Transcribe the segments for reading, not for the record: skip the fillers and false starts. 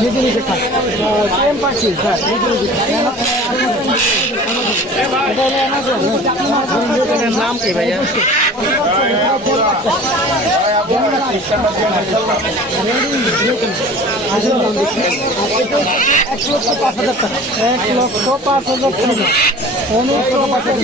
নিজে নিজে খায় সেম পাখি স্যার নিজে নিজে নাম কি ভাইয়া? তোমার কাছে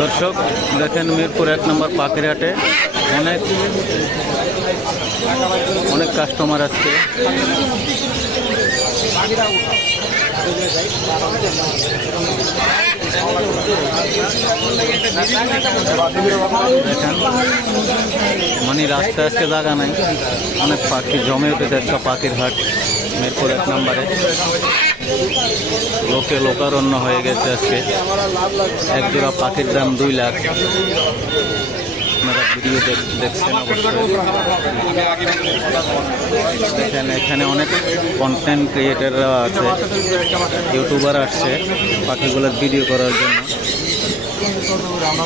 দর্শক দেখেন মিরপুর 1 নম্বর পাখিরহাটে অনেক কাস্টমার আসছে। দেখেন মানে রাস্তায় আজকে জায়গা নাই, অনেক পাখি জমে উঠেছে একটা পাখির হাট মিরপুর 1 নম্বরে। লোকে লোকারণ্য হয়ে গেছে আজকে। এক জোড়া পাখির দাম 2 লাখ। আপনারা ভিডিও দেখছেন অবশ্যই। এখানে অনেক কন্টেন্ট ক্রিয়েটাররা আছে, ইউটিউবার আসছে পাখিগুলোর ভিডিও করার জন্য।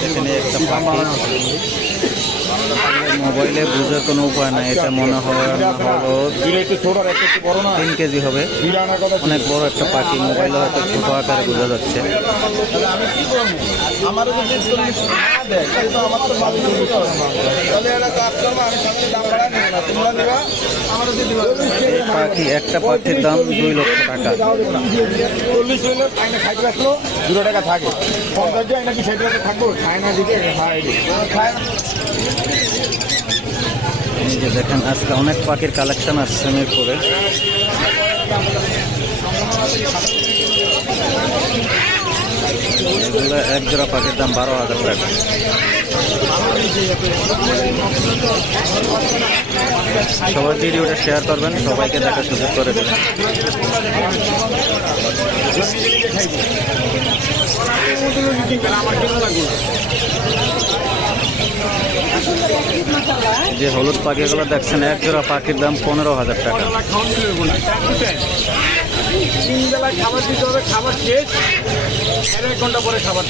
এখানে একটা পাখি মোবাইলে বোঝার কোনো উপায় নাই, এটা মনে হয় হলো 3 কেজি হবে। অনেক বড় একটা পাখি, মোবাইলে হয়তো ছোট আকারে বোঝা যাচ্ছে। পাখি একটা পাখির দাম 2 লক্ষ টাকা। 2 টাকা থাকে নাকি 60 টাকা থাকবো খায় না দিকে এই যে দেখেন আজকে অনেক পাখির কালেকশন আসছে মিরপুরে। এগুলো এক জোড়া পাখির দাম 12,000 টাকা। সবাই ভিডিওটা শেয়ার করবেন, সবাইকে দেখার সুযোগ করে দেবেন। যে হলুদ পাখিগুলো দেখছেন এক জোড়া পাখির দাম 15,000 টাকা। 3 বেলা খাবার দিতে হবে, খাবার শেষ 1 ঘন্টা পরে খাবার